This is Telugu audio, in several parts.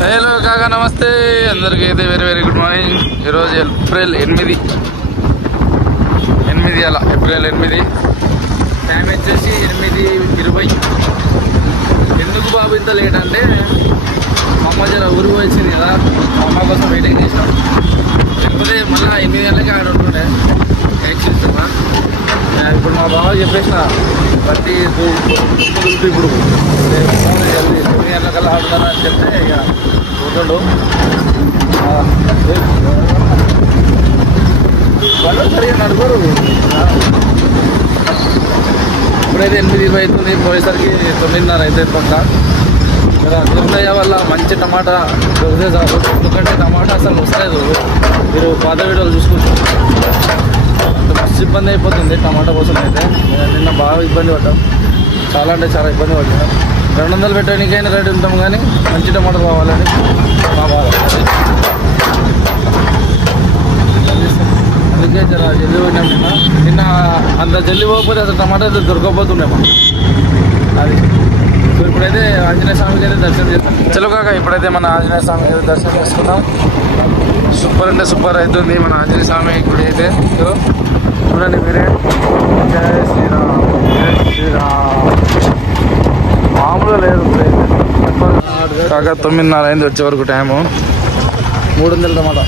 హలో కాకా నమస్తే అందరికీ అయితే వెరీ వెరీ గుడ్ మార్నింగ్. ఈరోజు ఏప్రిల్ 8 అలా ఏప్రిల్ 8 టైం వచ్చేసి 8:20. ఎందుకు బాబు ఇంత లేట్ అంటే మా అమ్మ జర ఊరికి వచ్చింది కదా, మా అమ్మ కోసం వెయిటింగ్ చేసినాం. లేకపోతే మళ్ళీ 8 గంటలకి ఆడ ఉంటుండే ఎక్స్చేస్తామా. ఇప్పుడు మా బావ చెప్పేసిన ప్రతి ఇప్పుడు 8 గంటలకల్లా ఆడుతాను అని చెప్తే ఇక పోతాడు. వాళ్ళు సరిగా నడుకోరు. ఇప్పుడైతే 8:20 అవుతుంది, పోయేసరికి 9:30 అయితే పక్క. గుండయ్య వల్ల మంచి టమాటా దొరికేసారు. ఎందుకంటే టమాటా అసలు వస్తలేదు. మీరు పాత వీడియోలు చూసుకుంటారు. మస్తు ఇబ్బంది అయిపోతుంది టమాటా కోసం. అయితే నిన్న బాగా ఇబ్బంది పడ్డాం, చాలా అంటే చాలా ఇబ్బంది పడ్డాం. 200 పెట్టడానికైనా రెడీ ఉంటాం, కానీ మంచి టమాటాలు కావాలని మా బాధ. అందుకే జర జల్లి పోయినాం. నిన్న అంత జల్లి పోకపోతే అసలు టమాటా దొరకకపోతుండేమో అది. సో ఇప్పుడైతే ఆంజనేయ స్వామికి అయితే దర్శనం చేస్తాం. చలో కాక ఇప్పుడైతే మన ఆంజనేయ స్వామి దర్శనం చేసుకున్నాం. సూపర్ అంటే సూపర్ అవుతుంది మన ఆంజనేయ స్వామి గుడి అయితే. చూడండి మీరే. జై శ్రీరామ్, జై శ్రీరామ్. మామూలుగా లేదు కాక. 9:30 అయింది వచ్చే వరకు టైము. 300 టమాటా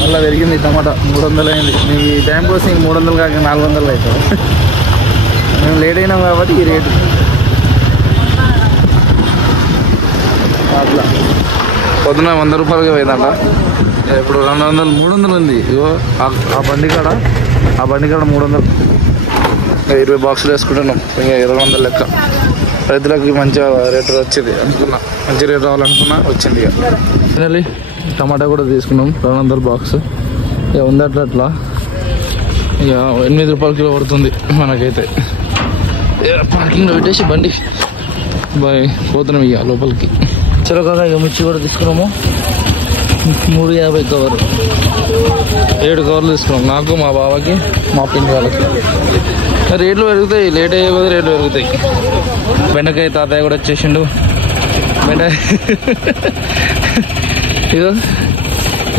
మళ్ళీ పెరిగింది. టమాటా 300 అయింది. మీ టైం కోసం 300 కాక 400 అవుతుంది. మేము లేట్ అయినాం కాబట్టి ఈ రేటు అట్లా. పొద్దున 100 రూపాయలకి పోయిందంట, ఇప్పుడు 200 300 ఉంది. ఇగో ఆ బండి కాడ 300. 20 బాక్సులు వేసుకుంటున్నాం. ఇంకా 200 లెక్క. రైతులకి మంచిగా రేటు వచ్చింది అనుకున్నా, మంచి రేటు రావాలనుకున్నా, వచ్చింది. ఇక ఫైనల్లీ టమాటా కూడా తీసుకున్నాం. 200 బాక్స్ ఇక ఉంది. అట్లా ఇక 8 రూపాయల కిలో పడుతుంది మనకైతే. పార్కింగ్లో పెట్టేసి బండి పోతున్నాం ఇక లోపలికి. చలో కాక ఇక మిర్చి కూడా తీసుకున్నాము. 350 కవర్, 7 కవర్లు తీసుకున్నాం. నాకు, మా బావకి, మా పిండి వాళ్ళకి. రేట్లు పెరుగుతాయి, లేట్ అయ్యే కొద్ది రేట్లు పెరుగుతాయి. బెండకాయ తాతయ్య కూడా వచ్చేసిండు. ఇదో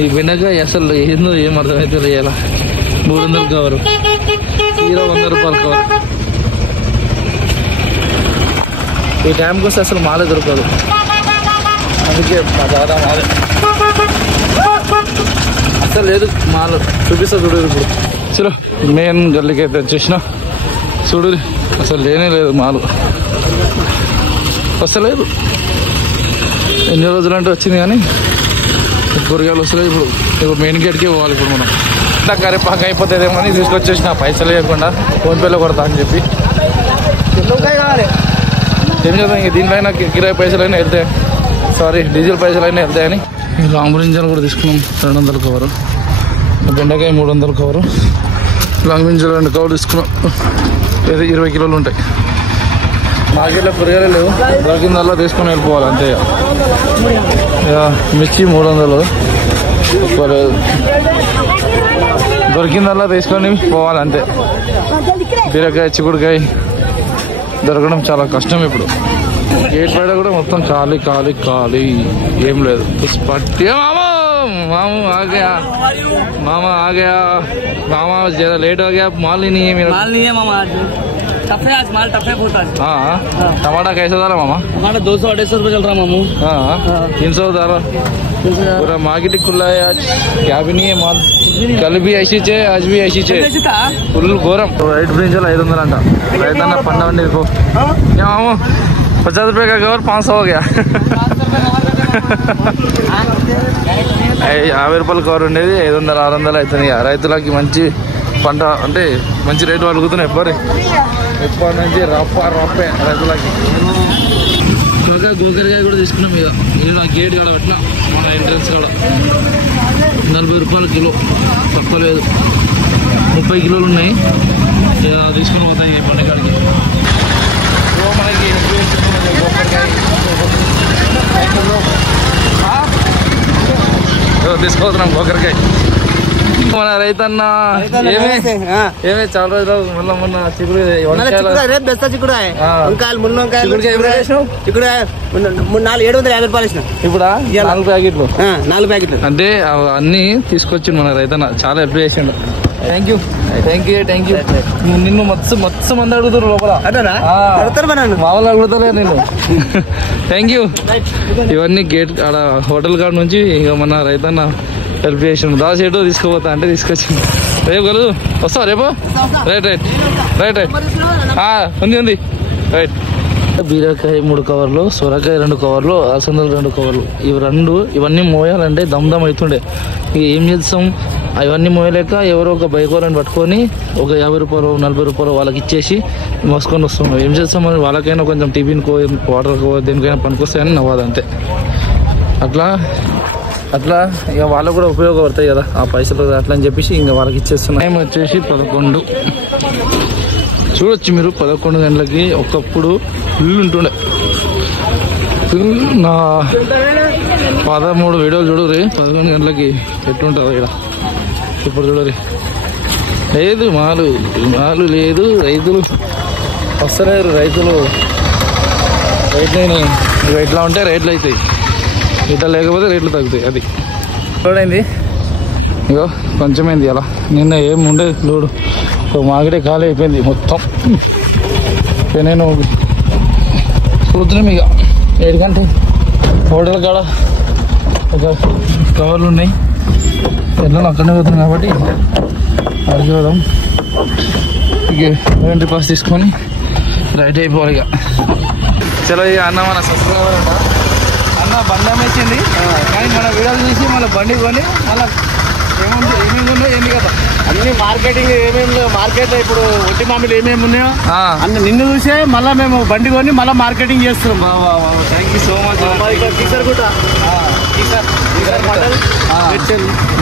ఈ బెండకాయ అసలు ఏందో ఏం అర్థమవుతుంది. ఇలా 300 కవరు, కిలో 100 రూపాయల కవర్. ఈ టైంకి వస్తే అసలు మాలే దొరకదు. అందుకే దాదా మాలే అసలు లేదు. మాలు చూపిస్తా చూడు. ఇప్పుడు చలో మెయిన్ గల్లీకి అయితే వచ్చేసిన. చూడు అసలు లేనే లేదు, మాలు వస్తలేదు. ఎన్ని రోజులు అంటే వచ్చింది కానీ కూరగాయలు వస్తలేదు. ఇప్పుడు మెయిన్ గేట్కే పోవాలి. ఇప్పుడు మనం ఇంత కరిపాక అయిపోతుందేమో అని తీసుకొచ్చేసిన, పైసలు లేకుండా ఫోన్పేలో కొడతా అని చెప్పి. ఏం చేద్దాం ఇంక, దీనిపైన కిరాయి పైసలైనా వెళ్తాయి, సారీ డీజిల్ పైసలైనా వెళ్తాయని. లాంగ్ గింజలు కూడా తీసుకున్నాం. 200 కవరు. బెండకాయ 300 కవరు. లాంగ్ గింజలు 2 కవర్లు తీసుకున్నాం. 20 కిలోలు ఉంటాయి. మార్కెట్లో కూరగాయలు లేవు, దొరికిందల్లా తీసుకొని వెళ్ళిపోవాలి అంతే. ఇక మిర్చి 300 దొరికిందల్లా తీసుకొని పోవాలి అంతే. బీరకాయ, చిక్కుడుకాయ దొరకడం చాలా కష్టం ఇప్పుడు. గేట్ బయట కూడా మొత్తం ఖాళీ ఖాళీ ఖాళీ, ఏం లేదు. పుష్పట్టి मामू आ गया, मामा आ गया। मामा जरा लेट हो गया, माल ही नहीं है मेरा। माल नहीं है मामा, आज टफे, आज माल टफे बहुत आज। हाँ टमाटा कैसे डाला मामा? टमाटा 200-250 रुपए चल रहा मामू। हाँ 300 डाला। पूरा मार्केट खुला है आज, क्या भी नहीं है माल। कल भी ऐसी चे, आज भी ऐसी चे, फुल घोरम। రైట్ బ్రింజల్ 500 అంట. రైతన్న పండవండి देखो क्या मामू 50 रुपए का कवर 500 हो गया। 50 రూపాయల కవర్ ఉండేది 500-600 అవుతుంది. రైతులకి మంచి పంట అంటే మంచి రేటు అడుగుతున్నాయి. ఎప్పటి నుంచి రప్పే రైతులకి. గోకరకాయ కూడా తీసుకున్నాం. మీద గేట్ కాడ పెట్టినా మన ఎంట్రన్స్ కాడ 40 రూపాయల కిలో, తక్కువ లేదు. 30 కిలోలు ఉన్నాయి. తీసుకుని పోతాయి పండుగ కాడికి. మనకి గోకరకాయ తీసుకుపోతున్నాం. గోకరకాయ మన రైతన్న ఏమే చాలా రోజులు మళ్ళీ మొన్న చిక్కుడు రేపు బెస్తా చిక్కుడు వంకాయలు మున్న వంకాయలు చిక్కుడు 750 రూపాయలు ఇచ్చిన ఇప్పుడు 4 ప్యాకెట్లు 4 ప్యాకెట్లు అంటే అన్ని తీసుకొచ్చిండు మన రైతన్న చాలా హెల్ప్ చేసిండు థ్యాంక్ యూ నిన్ను మొత్తం మంది అడుగుతారు లోపల మా వాళ్ళు అడుగుతారే నేను థ్యాంక్ యూ ఇవన్నీ గేట్ ఆడ హోటల్ కాడ నుంచి ఇక మన రైతన్న హెల్ప్ చేసిండు దాస్ ఏటో తీసుకుపోతా అంటే తీసుకొచ్చింది రేపు కలదు వస్తావా రేపు రైట్ ఉంది రైట్ బీరకాయ 3 కవర్లు సొరకాయ 2 కవర్లు అలసందలు 2 కవర్లు ఇవన్నీ మోయాలంటే దమ్ అవుతుండే ఇక ఏం చేస్తాం అవన్నీ మోయలేక ఎవరో ఒక బైక్ వాళ్ళని పట్టుకొని ఒక 50 రూపాయలు 40 రూపాయలు వాళ్ళకి ఇచ్చేసి మోసుకొని వస్తున్నాం ఏం చేస్తాం మరి వాళ్ళకైనా కొంచెం టిఫిన్కో వాటర్కో దేనికైనా పనికొస్తాయని నవ్వదు అంతే అట్లా ఇక వాళ్ళకు కూడా ఉపయోగపడతాయి కదా ఆ పైసలు అట్లా అని చెప్పేసి ఇంకా వాళ్ళకి ఇచ్చేస్తున్నాం టైం వచ్చేసి 11 చూడొచ్చు మీరు 11 గంటలకి ఒకప్పుడు ఫుల్ ఉంటుండే నా 13 వీడియోలు చూడరు 11 గంటలకి ఎట్టుంటుంది ఇక్కడ ఇప్పుడు చూడరు లేదు మాలు లేదు రైతులు వస్తలేరు రైతులు రైట్లైనా ఇట్లా ఉంటే రేట్లు అవుతాయి ఇట్లా లేకపోతే రేట్లు తగ్గుతాయి అది చూడండి ఇగో కొంచెమైంది అలా నిన్న ఏం ఉండేది లోడు మాగడే ఖాళీ అయిపోయింది మొత్తం నేను చూస్తున్నాం ఇక 7 గంటలు హోటల్ కాడ ఒక కవర్లు ఉన్నాయి ఎట్లా అక్కడనే పోతున్నాం కాబట్టి అది చూడడం ఇక ఎంట్రీ పాస్ తీసుకొని రైట్ అయిపోవాలి ఇక చలో ఇక అన్న మన సబ్స్క్రైబర్ అంట అన్న బండి అమ్మేసింది కానీ మన వీడియోలు చూసి మళ్ళీ బండి కొని మళ్ళీ ఏమేమి ఉన్నాయో ఏంటి కదా అన్ని మార్కెటింగ్ మార్కెట్ లో ఇప్పుడు ఒట్టి మామిలు ఏమేమి ఉన్నాయో అన్ని నిన్ను చూసే మళ్ళీ మేము బండి కొని మళ్ళీ మార్కెటింగ్ చేస్తున్నాం thank you so much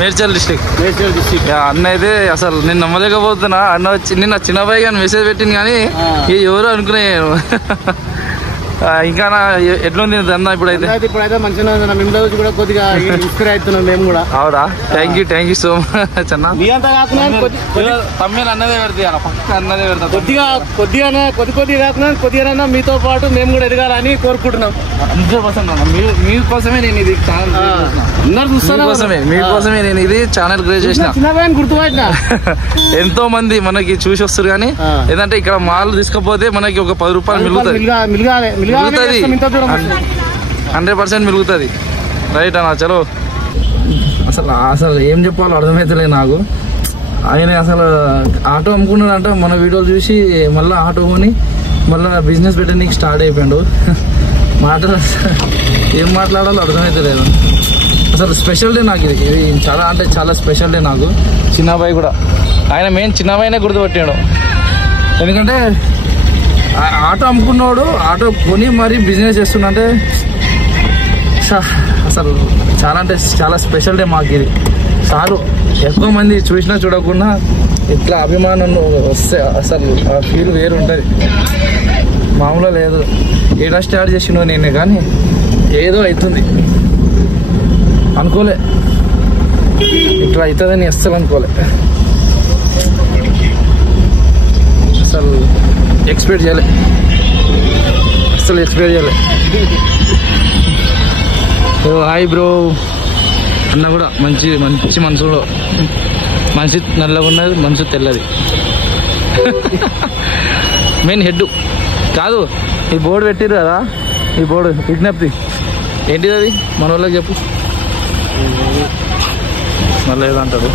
Medchal district అన్న అయితే అసలు నేను నమ్మలేకపోతున్నా అన్న వచ్చి నిన్న చిన్నబాయి కానీ మెసేజ్ పెట్టింది కానీ ఎవరు అనుకునే ఇంకా ఎట్లుంది అన్న ఇప్పుడైతే మంచిగా కూడా కొద్దిగా ఇన్స్పైర్ అవుతున్నాం మేము కూడా అవునా థ్యాంక్ యూ సో మచ్ అన్న తమ్మిని అన్నదే పెడతాయి పక్క అన్నదే పెడతా కొద్దిగా కాకుండా కొద్దిగా మీతో పాటు మేము కూడా ఎదగాలని కోరుకుంటున్నాం 100% అన్న మీకోసమే నేను ఇది మీకోసమే నేను ఇది ఛానల్ క్రియేట్ చేసిన గుర్తుపట్టిన ఎంతో మంది మనకి చూసి వస్తారు కానీ ఏదంటే ఇక్కడ మాల్ తీసుకపోతే మనకి ఒక 10 రూపాయలు మిగులుతుంది 100% మిగులుతుంది రైట్ అన్న చలో అసలు ఏం చెప్పాలో అర్థమైతలే నాకు ఆయన అసలు ఆటో అమ్ముకున్నాడంట మన వీడియోలు చూసి మళ్ళీ ఆటో కొని మళ్ళీ బిజినెస్ పెట్టడానికి స్టార్ట్ అయిపోయాడు ఏం మాట్లాడాలో అర్థమైతలేదు అసలు స్పెషల్ డే నాకు ఇది చాలా అంటే చాలా స్పెషల్ డే నాకు చిన్నబాయి కూడా ఆయన మెయిన్ చిన్నబాయినే గుర్తుపట్టాడు ఎందుకంటే ఆటో అమ్ముకున్నాడు ఆటో కొని మరీ బిజినెస్ చేస్తుండే అసలు చాలా అంటే చాలా స్పెషల్ డే మాకు ఇది చాలు ఎక్కువ మంది చూసినా చూడకుండా ఇట్లా అభిమానం వస్తే అసలు ఆ ఫీల్ వేరు ఉంటుంది మామూలుగా లేదు ఏడా స్టార్ట్ చేసినో నేనే కానీ ఏదో అవుతుంది అనుకోలే ఇట్లా అవుతుందని అస్సలు అనుకోలే అసలు ఎక్స్పెక్ట్ చేయలే హాయ్ బ్రో అన్న కూడా మంచి మనసులో మంచి నల్లగా ఉన్నది మనసు తెల్లది మెయిన్ హెడ్ కాదు ఈ బోర్డు పెట్టిరు కదా ఈ బోర్డు విజ్ఞప్తి ఏంటిది అది మన వాళ్ళకి చెప్పు మళ్ళీ ఏదంటారు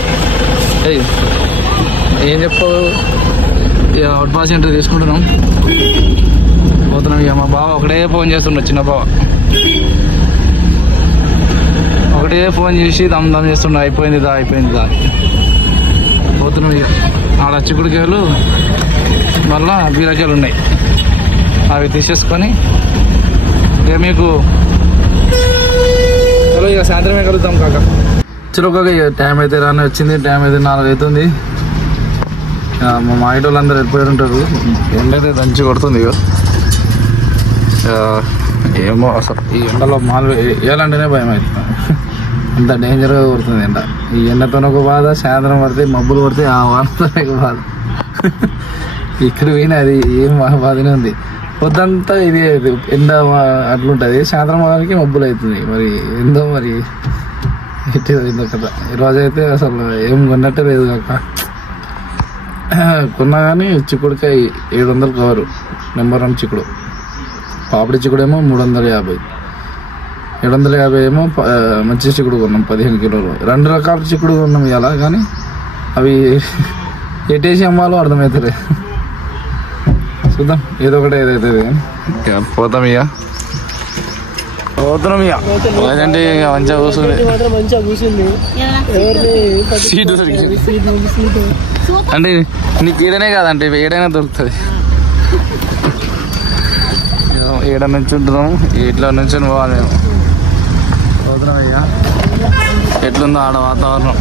ఏం చెప్పావు అవుట్ పాస్ ఎంట్రీ తీసుకుంటున్నాం పోతున్నాం ఇక మా బావ ఒకటే ఫోన్ చేస్తున్నాడు చిన్న బావ ఒకటే ఫోన్ చేసి దమ్ చేస్తున్నా అయిపోయింది దా పోతున్నాం ఇక ఆడ చిక్కుడుకాయలు మళ్ళా బీరకాయలు ఉన్నాయి అవి తీసేసుకొని ఇక మీకు చలో ఇక సాయంత్రమే కలుద్దాం కాక చలో కాక ఇక టైం అయితే రాని వచ్చింది టైం అయితే 4 అవుతుంది మా మాయిటోళ్ళు అందరూ వెళ్ళిపోయి ఉంటారు ఎండైతే దంచి కొడుతుంది ఇక ఏమో అసలు ఈ ఎండలో మాలు వేయాలంటేనే భయం అవుతుంది అంత డేంజర్గా కొడుతుంది ఎండ. ఈ ఎండతో ఒక బాధ, సాయంత్రం పడితే మబ్బులు పడితే ఆ వానతో ఒక బాధ. ఇక్కడ పోయినా అది ఏం బాధనే ఉంది. పొద్దంతా ఇది ఎండ అట్లుంటుంది, సాయంత్రం వారికి మబ్బులు అవుతుంది. మరి ఏందో మరి ఏందో కదా. ఈరోజు అయితే అసలు ఏం కొన్నట్టే లేదు కాక. కొన్నా కానీ చిక్కుడుకాయ 700 కవరు, నెంబర్ 1 చిక్కుడు. పాపిడి చిక్కుడు ఏమో 350, 750 ఏమో మంచి చిక్కుడు కొన్నాం 15 కిలోలు. 2 రకాల చిక్కుడు కొన్నాం ఇవాళ, కానీ అవి ఎటేసి అమ్మాలో అర్థమవుతుంది. చూద్దాం, ఏదో ఒకటి ఏదైతుంది. పోతాం ఇక, పోతున్నాం ఇక. లేదంటే ఇక మంచిగా కూర్చుంది సీటు అంటే నీకు ఏడనే కాదంటే ఏడైనా దొరుకుతుంది. ఏడ నుంచి ఉంటున్నాం, ఇట్లా నుంచి పోవాలి మేము. పోతున్నాం ఇక, ఎట్లుందో ఆడ వాతావరణం.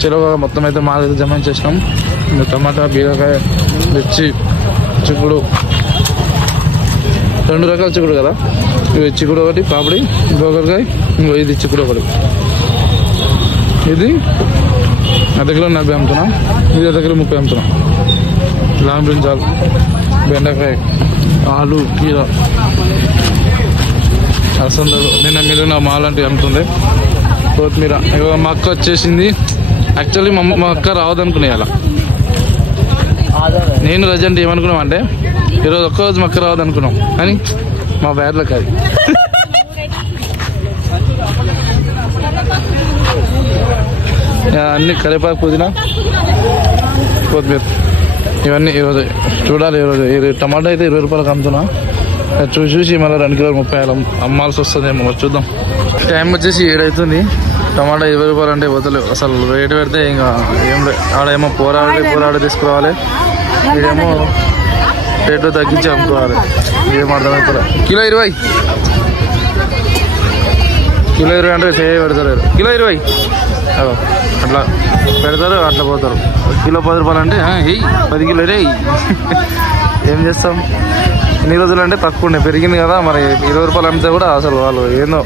చెరువు మొత్తం అయితే మా దగ్గర జమ చేసినాం. టమాటా, బీరకాయ, మిర్చి, చిక్కుడు, 2 రకాల చిక్కుడు కదా. ఇవి చిక్కుడు ఒకటి, పాపిడి, గోకరకాయ, ఇది చిక్కుడు ఒకటి. ఇది అర్ధ కిలో 40 అమ్ముతున్నాం, ఇది అర్ధ కిలో 30 అమ్ముతున్నాం. లాంగ్ బ్రింజాల్, బెండకాయ, ఆలు, కీర, అసందరు, నిన్న మిగిలిన మాలాంటివి అమ్ముతుంది. కొత్తిమీర. మా అక్క వచ్చేసింది. యాక్చువల్లీ మా అక్క రావద్దనుకునే అలా. నేను రజంటే ఏమనుకున్నాం అంటే ఈరోజు ఒక్కరోజు మా అక్క రావద్దనుకున్నాం, కానీ మా బ్యాడ్లకు అది. అన్ని కరివేపాకు, పుదీనా, కొత్తిమీర ఇవన్నీ ఈరోజు చూడాలి. ఈరోజు టమాటా అయితే 20 రూపాయలకు అమ్ముతున్నా. చూసి మళ్ళీ 2 కిలోలు 30 అమ్మాల్సి వస్తుందేమో, చూద్దాం. టైం వచ్చేసి 7 అవుతుంది. టమాటా 20 రూపాయలు అంటే పోతలేవు అసలు. రేటు పెడితే ఇంకా ఏం లేదు. ఆడేమో పోరాడి తీసుకురావాలి, ఇదేమో రేట్లు తగ్గించి అమ్ముకోవాలి. ఏం అర్థమైపోలే. కిలో 20 అంటే చేయ పెడతారు. కిలో 20 అట్లా పెడతారు, అట్లా పోతారు. కిలో 10 రూపాయలు అంటే 10 కిలో రే. ఏం చేస్తాం, ఇన్ని రోజులు అంటే తక్కువ ఉండే, పెరిగింది కదా. మరి 20 రూపాయలు అమ్మితే కూడా అసలు వాళ్ళు ఏందో.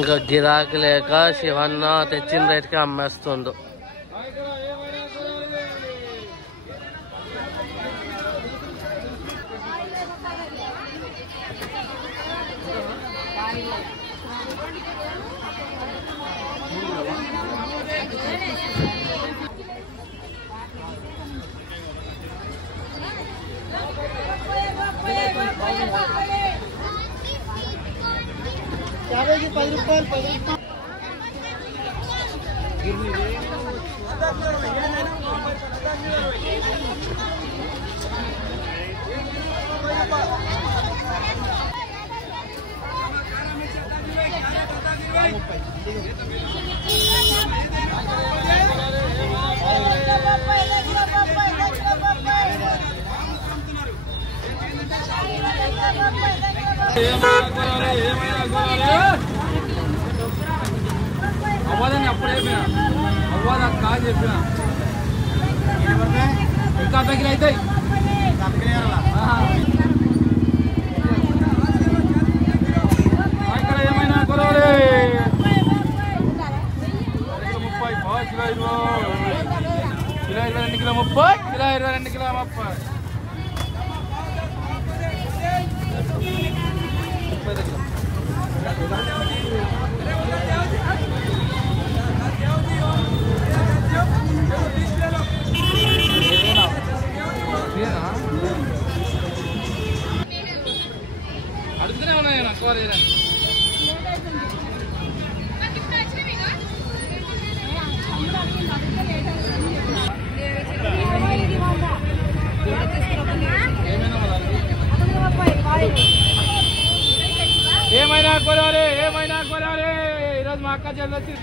ఇంకా గిరాకీ లేక శివన్న తెచ్చిన రేట్కి అమ్మేస్తుండు. క్యాబేజీ 10 రూపాయలు. అవ్వదని అప్పుడు చెప్పిన అవ్వదు అక్క చెప్పిన ఇంకా దగ్గర అవుతాయి. ఇక్కడ ఏమైనా కొనాలి. 30 kilo 20 kilo 22 kilo 30 kilo 22 kilo 30. అడుగుతూనే ఉన్నాయి నాకు ఏమైనా కొనాలి, ఏమైనా కొనాలి. ఈరోజు మా అక్క చెల్లొచ్చి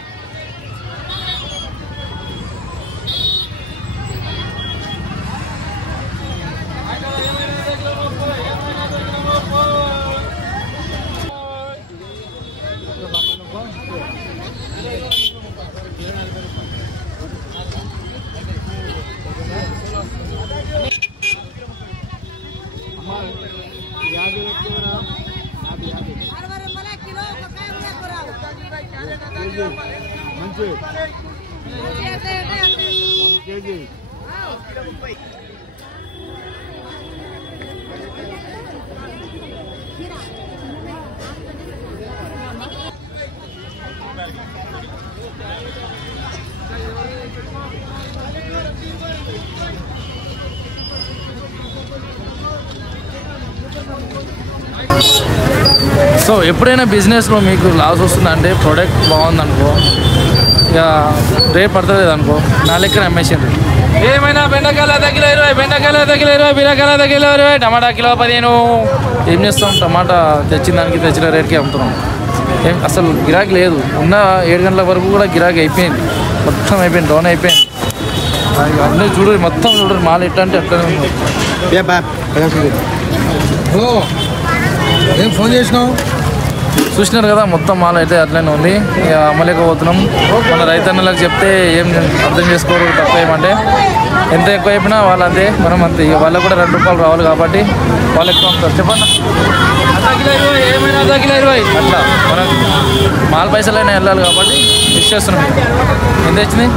సో ఎప్పుడైనా బిజినెస్లో మీకు లాస్ వస్తుందంటే ప్రోడక్ట్ బాగుందనుకో, ఇక రేపు పడుతుంది అనుకో, నా లెక్కన అమ్మేసింది. ఏమైనా బెండకాయలు తగ్గిలో 20, బెండకాయలు తగ్గిలో 20, బీరకాయలు తగ్గిలో 20, టమాటా కిలో 15. ఏం చేస్తాం, టమాటా తెచ్చిన దానికి తెచ్చిన రేట్కి అమ్ముతున్నాం. ఏం అసలు గిరాకీ లేదు. ఉన్న 7 గంటల వరకు కూడా గిరాకీ అయిపోయింది, మొత్తం అయిపోయింది, డౌన్ అయిపోయింది. అన్నీ చూడరు, మొత్తం చూడరు, మాల్ ఎట్లా అంటే అట్లనే ఉంది. హలో, ఏం ఫోన్ చేసినావు? చూసినారు కదా, మొత్తం మాల్ అయితే అట్లనే ఉంది. ఇక అమ్మలేకపోతున్నాం. మన రైతన్నలకు చెప్తే ఏం అర్థం చేసుకోరు. తక్కువ ఏమంటే ఎంత ఎక్కువ అయిపోయినా వాళ్ళు అంతే, మనం అంతే. ఇక వాళ్ళకు కూడా 2 రూపాయలు రావాలి కాబట్టి వాళ్ళు ఎక్కువ అమ్ముతారు. చెప్పండి, ఏమైనా తగ్గిన 20 అట్లా మనం మాల్ పైసలైనా వెళ్ళాలి కాబట్టి మిస్ చేస్తున్నాం. ఎంత వచ్చింది?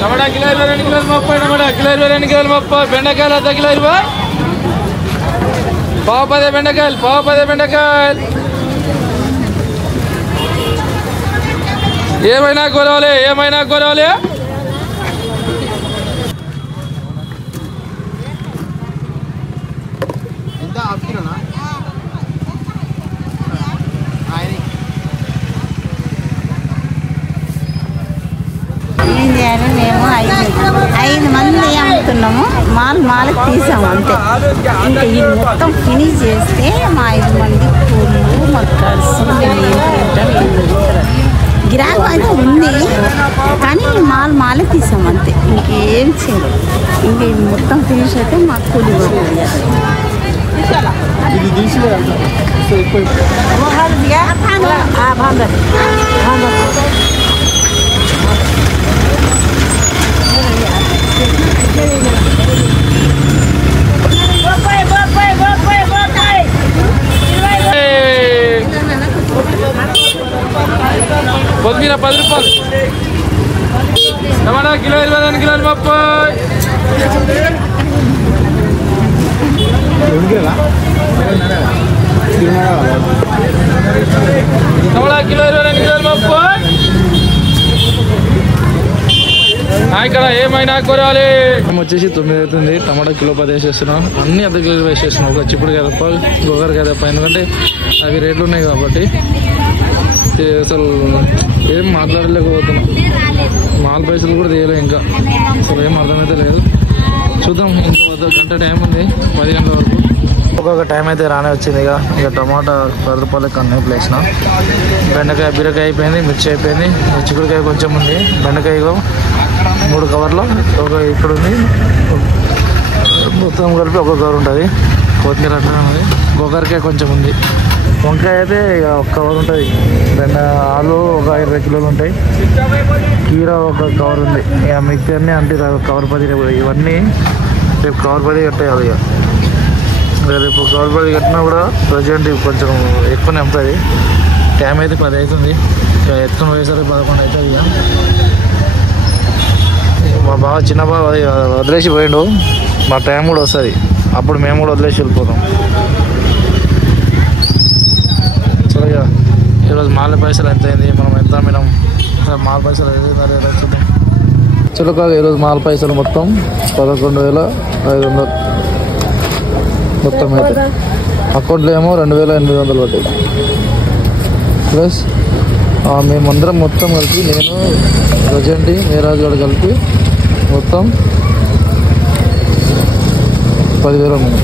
టమాటా కిలో 22 కిలోలు 30, టమాటా కిలో 22 కిలోలు 30, బెండకాయలు అర్ధ కిలో 20, పావు 10 బెండకాయలు, పావు 10 బెండకాయలు. ఏమైనా కొరవాలి, ఏమైనా కొరవాలి. ఏం చేయాలి, మేము 5 మంది అమ్ముతున్నాము. మాలకు తీసాము అంతే. ఇంకా ఇది మొత్తం ఫినిష్ చేస్తే మా 5 మంది కూళ్ళు, మా ఖర్చు, మేము ఏం తింటాం, ఏం జరుగుతుంది. గిరాకీ అయితే ఉంది కానీ మాలే తీసాం అంతే, ఇంకేం చేయలేదు. ఇంక ఇది మొత్తం ఫినిష్ అయితే మాకు కూలి పడుతుంది. కొత్తిమీర 10 రూపాయలు, టమాటా కిలో 22 కిలోలు 30, టమాటా కిలో 22 కిలోలు 30. ఇక్కడ ఏమైనా కొరాలి. వచ్చేసి 9 అవుతుంది. టమాటా కిలో 10 వేసేస్తున్నాం. అన్ని అర్ధ కిలో వేసేస్తున్నాం. ఒక చిక్కుడుకాయ తప్ప, గోగరకాయ తప్ప. ఎందుకంటే అవి రేట్లు ఉన్నాయి కాబట్టి అసలు ఏం మాట్లాడలేకపోతున్నాం. మాల్ పైసలు కూడా తీయలేదు ఇంకా. అసలు ఏం అర్థమైతే లేదు. చూద్దాం, ఇంకో గంట టైం ఉంది, 10 గంటల వరకు. ఒక్కొక్క టైం అయితే రానే వచ్చింది. ఇక టమాటా 10 రూపాయలకి అన్నీ ప్లేసిన. బెండకాయ, బీరకాయ అయిపోయింది, మిర్చి అయిపోయింది, చిక్కుడుకాయ కొంచెం ఉంది. బెండకాయ 3 కవర్లో ఒక ఇక్కడ ఉంది. మొత్తం కలిపి ఒక కవర్ ఉంటుంది. కొత్తిమీర అట్లనే ఉంది. గోకరకాయ కొంచెం ఉంది. వంకాయ అయితే ఇక 1 కవర్ ఉంటుంది. ఆలు ఒక 20 కిలోలు ఉంటాయి. కీరా ఒక కవర్ ఉంది. ఇక మిక్సీ అన్నీ అంటే కవర్ 10. ఇవన్నీ రేపు కవర్ 10 కట్టేయాలి. ఇక రేపు కవర్ 10 కట్టినా కూడా ప్రజెంట్ కొంచెం ఎక్కువనే అమ్ముతుంది. టైం అయితే 10 అవుతుంది. ఇక ఎత్తుకుని పోయేసరికి 11 అవుతుంది. ఇక మా బావ, చిన్న బావ వదిలేసి పోయిండు. మా టైం కూడా వస్తుంది, అప్పుడు మేము కూడా వదిలేసి వెళ్ళిపోతాం. సరే, ఈరోజు మాల పైసలు ఎంత అయింది, మనం ఎంత అమ్మినాం, మాల పైసలు ఏదైనా చూద్దాం. చిలక ఈరోజు మాల పైసలు మొత్తం 11,500 మొత్తం అయితే. అకౌంట్లో ఏమో 2,800 పడ్డాయి. ప్లస్ మేమందరం మొత్తం కలిపి, నేను, ప్రజెంట్, మేరాజ్ గడు కలిపి మొత్తం 10,000 మనం.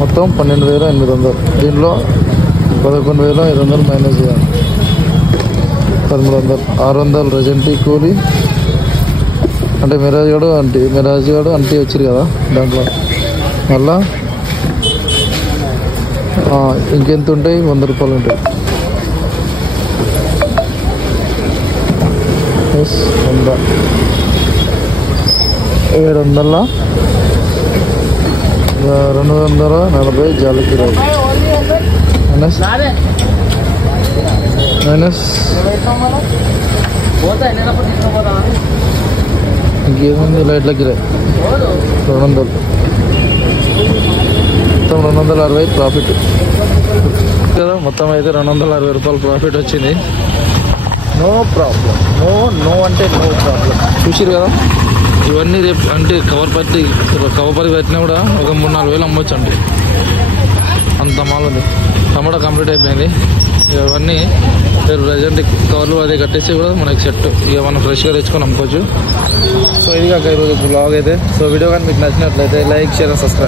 మొత్తం 12,800. దీంట్లో 11,500 మైనస్ చేయాలి. 1300, 600 రజంటి కూలి. అంటే మిరాజ్ గడు అంటీ వచ్చారు కదా దాంట్లో. మళ్ళా ఇంకెంత ఉంటాయి, 100 రూపాయలు ఉంటాయి. 100, 700 240 జాలికి మైనస్ ఇంకేముంది లైట్ల కిరాయి 200 మొత్తం 260 ప్రాఫిట్ కదా. మొత్తం అయితే 260 రూపాయలు ప్రాఫిట్ వచ్చింది. నో ప్రాబ్లం, నో అంటే నో ప్రాబ్లం. చూసిరు కదా, ఇవన్నీ రేపు అంటే కవర్ పట్టి పెట్టినా కూడా ఒక 3-4 వేలు అమ్మొచ్చు అండి, అంత మాల్ ఉంది. టమాటా కంప్లీట్ అయిపోయింది. ఇవన్నీ రేపు ప్రజెంట్ కవర్లు అదే కట్టేసి కూడా మనకి సెట్, ఇక మనం ఫ్రెష్గా తెచ్చుకొని అమ్ముకోవచ్చు. సో ఇది కాక ఈరోజు బ్లాగ్ అయితే. సో వీడియో కానీ మీకు నచ్చినట్లయితే లైక్, షేర్, సబ్స్క్రైబ్.